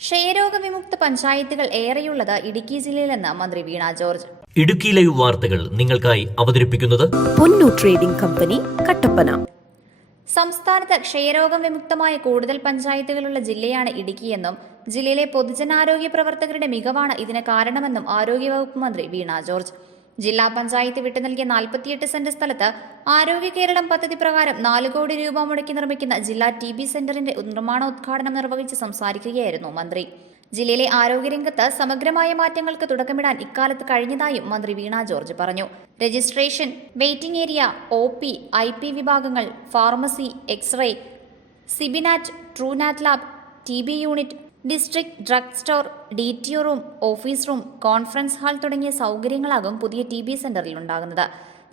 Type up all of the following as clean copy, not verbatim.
ക്ഷയരോഗവിമുക്ത പഞ്ചായത്തുകൾ ഏറെയുള്ളത് ഇടുക്കി ജില്ലയിലെന്ന് മന്ത്രി Veena George. Idukki live വാർത്തകൾ നിങ്ങൾക്കായി അവതരിപ്പിക്കുന്നത് പൊന്നു ട്രേഡിംഗ് കമ്പനി, കട്ടപ്പന. സംസ്ഥാനത്ത് ക്ഷയരോഗം വിമുക്തമായ കൂടുതൽ പഞ്ചായത്തുകളുള്ള ജില്ലയാണ് ഇടുക്കിയെന്നും ജില്ലയിലെ പൊതുജനാരോഗ്യ പ്രവർത്തകരുടെ മികവാണ് ഇതിന് കാരണമെന്നും ആരോഗ്യവകുപ്പ് മന്ത്രി വീണ ജോർജ്. ജില്ലാ പഞ്ചായത്ത് വിട്ടു നൽകിയ 48 സെന്റ് സ്ഥലത്ത് ആരോഗ്യ കേരളം പദ്ധതി പ്രകാരം 4 കോടി രൂപ മുടക്കി നിർമ്മിക്കുന്ന ജില്ലാ TB സെന്ററിന്റെ നിർമ്മാണോദ്ഘാടനം നിർവഹിച്ച് സംസാരിക്കുകയായിരുന്നു മന്ത്രി. ജില്ലയിലെ ആരോഗ്യരംഗത്ത് സമഗ്രമായ മാറ്റങ്ങൾക്ക് തുടക്കമിടാൻ ഇക്കാലത്ത് കഴിഞ്ഞതായും മന്ത്രി വീണ ജോർജ് പറഞ്ഞു. Registration, waiting area, OP, IP വിഭാഗങ്ങൾ, pharmacy, x ray, CBNAAT, Truenat lab, TB unit, district drug store, DTO room, office room, conference hall തുടങ്ങിയ സൗകര്യങ്ങളാകും പുതിയ TB സെന്ററിൽ ഉണ്ടാകുന്നത്.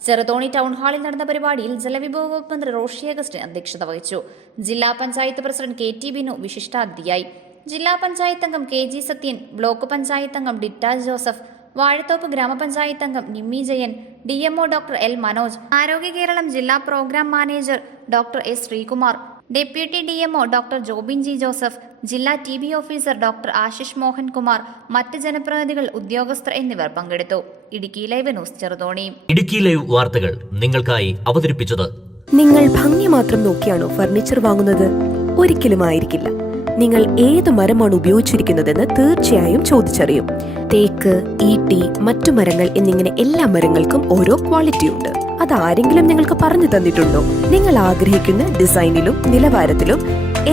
ചെറുതോണി ടൗൺ ഹാളിൽ നടന്ന പരിപാടിയിൽ ജലവിഭവ വകുപ്പ് മന്ത്രി റോഷി അഗസ്റ്റിൻ അധ്യക്ഷത വഹിച്ചു. ജില്ലാ പഞ്ചായത്ത് പ്രസിഡന്റ് KT ബിനു വിശിഷ്ടാതിഥിയായി. ജില്ലാ പഞ്ചായത്ത് അംഗം KG സത്യൻ, ബ്ലോക്ക് പഞ്ചായത്ത് അംഗം ഡിറ്റ ജോസഫ്, വാഴത്തോപ്പ് ഗ്രാമപഞ്ചായത്ത് അംഗം Nimmi Jayan, DMO doctor L Manoj, Arogya Keralam ജില്ലാ programme manager doctor S Sreekumar, deputy DMO doctor Jobin G Joseph, ജില്ലാ TB officer doctor Ashish Mohan Kumar, മറ്റ് ജനപ്രതിനിധികൾ, ഉദ്യോഗസ്ഥർ എന്നിവർ പങ്കെടുത്തു. Idukki live news, Cheruthoni. Idukki live വാർത്തകൾ നിങ്ങൾക്കായി അവതരിപ്പിച്ചത്. നിങ്ങൾ ഭംഗി മാത്രം നോക്കിയാണോ ഫർണിച്ചർ വാങ്ങുന്നത്? ഒരിക്കലും ആയിരിക്കില്ല. നിങ്ങൾ ഏത് മരമാണ് ഉപയോഗിച്ചിരിക്കുന്നതെന്ന് തീർച്ചയായും ചോദിച്ചറിയും. തേക്ക്, ഈട്ടി, മറ്റു മരങ്ങൾ എന്നിങ്ങനെ എല്ലാ മരങ്ങൾക്കും ഓരോ ക്വാളിറ്റി ഉണ്ട്. അതാരെങ്കിലും നിങ്ങൾക്ക് പറഞ്ഞു തന്നിട്ടുണ്ടോ? നിങ്ങൾ ആഗ്രഹിക്കുന്ന ഡിസൈനിലും നിലവാരത്തിലും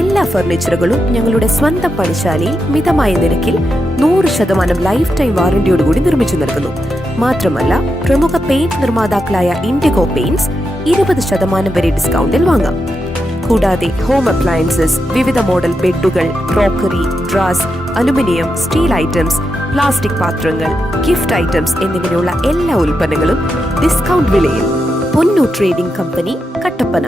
എല്ലാ ഫർണിച്ചറുകളും ഞങ്ങളുടെ സ്വന്തം പണിശാലയിൽ മിതമായ നിരക്കിൽ 100% ലൈഫ് ടൈം വാറന്റിയോടുകൂടി നിർമ്മിച്ചു നൽകുന്നു. മാത്രമല്ല, പ്രമുഖ പെയിന്റ് നിർമ്മാതാക്കളായ ഇൻഡിഗോ പെയിന്റ്സ് 20% വരെ ഡിസ്കൗണ്ടിൽ വാങ്ങാം. കൂടാതെ ഹോം അപ്ലയൻസസ്, വിവിധ മോഡൽ ബെഡുകൾ, ക്രോക്കറി, ഡ്രാസ്, അലുമിനിയം, സ്റ്റീൽ ഐറ്റംസ്, പ്ലാസ്റ്റിക് പാത്രങ്ങൾ, ഗിഫ്റ്റ് ഐറ്റംസ് എന്നിങ്ങനെയുള്ള എല്ലാ ഉൽപ്പന്നങ്ങളും ഡിസ്കൗണ്ട് വിലയിൽ. പൊന്നു ട്രേഡിംഗ് കമ്പനി, കട്ടപ്പന.